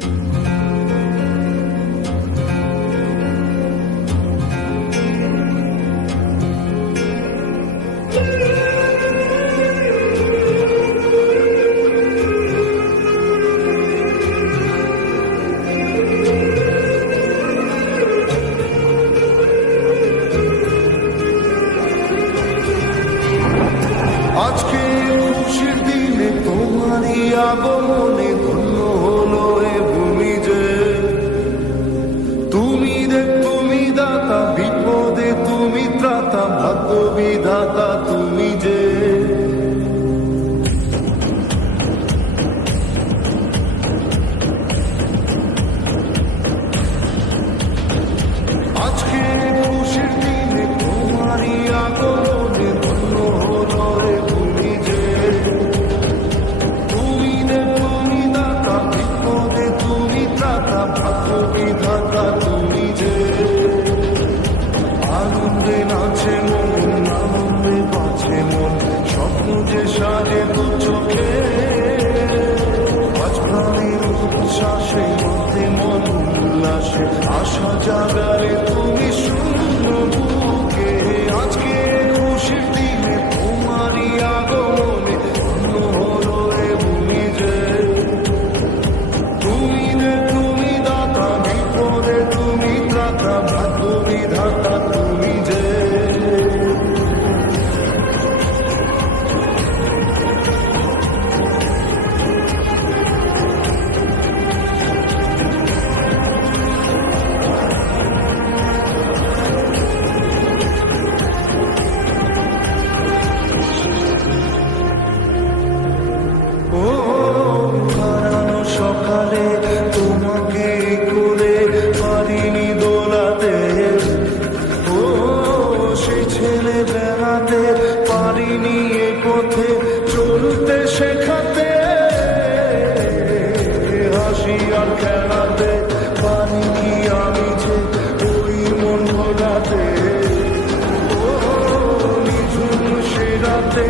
আজকে খুশির দিনে তোমারই আগমনে ধন্য হলো এ ভূমি যে। তুমি দাতা, বিপদে তুমি ত্রাতা, ভাগ্য বিধাতা তুমি যে। আজকে খুশির দিনে তোমারই আগমনে ধন্য হলো এ ভূমি যে। তুমি দাতা, বিপদে তুমি ত্রাতা, ভাগ্য বিধাতা তুমি যে। আনন্দে নাচে মন, আনন্দে বাঁচে মন, স্বপ্ন যে সাজে দু চোখে। আজ প্রাণের উচ্ছ্বাসে মধ্যে মন উল্লাসে, আশা জাগালে তুমি শূন্য বুকে। আজকে খুশির দিনে তোমারই আগমনে ধন্য হলো এ ভূমি যে। তুমি দাতা, বিপদে তুমি ত্রাতা, ভাগ্য বিধাতা তুমি যে। ও হারানো সকালে তোমাকে করে পারিনি দোলাতে। ও সেই ছেলে বেড়াতে পারিনি এ পথে চলতে শেখাতে। হাসি আর খেলাতে পারিনি আমি যে ওই মন ভোলাতে। ও নিঝুম সে রাতে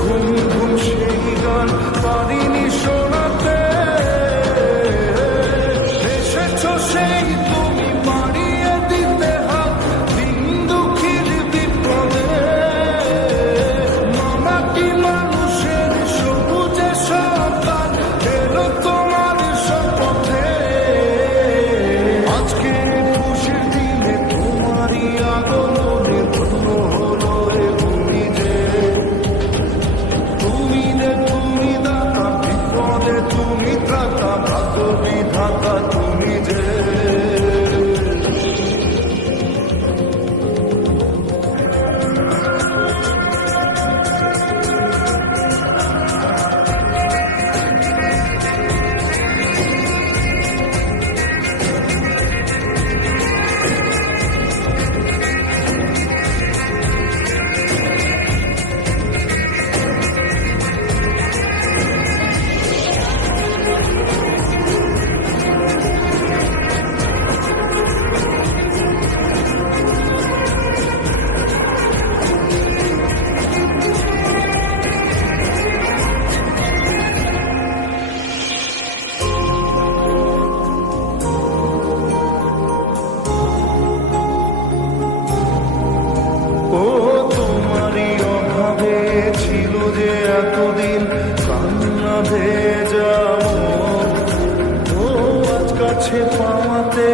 ঘুম ঘুম সেই গান পারিনি শোনাতে। এসেছো সেই তুমি বাড়িয়ে দিতে হাত দিন দুঃখীর বিপদে। মামাটি মানুষের সবুজে সন্তান এলো তোমার শপথে। আজকে খুশির দিনে তোমারই আগমনে ধন্য হলো এ ভূমি যে। তুমি দাতা, বিপদে তুমি ত্রাতা, ভাগ্য বিধাতা তুমি যে। ও তোমারই অভাবে ছিল যে এতদিন কান্না ভেজা মন। ও আজ কাছে পাওয়াতে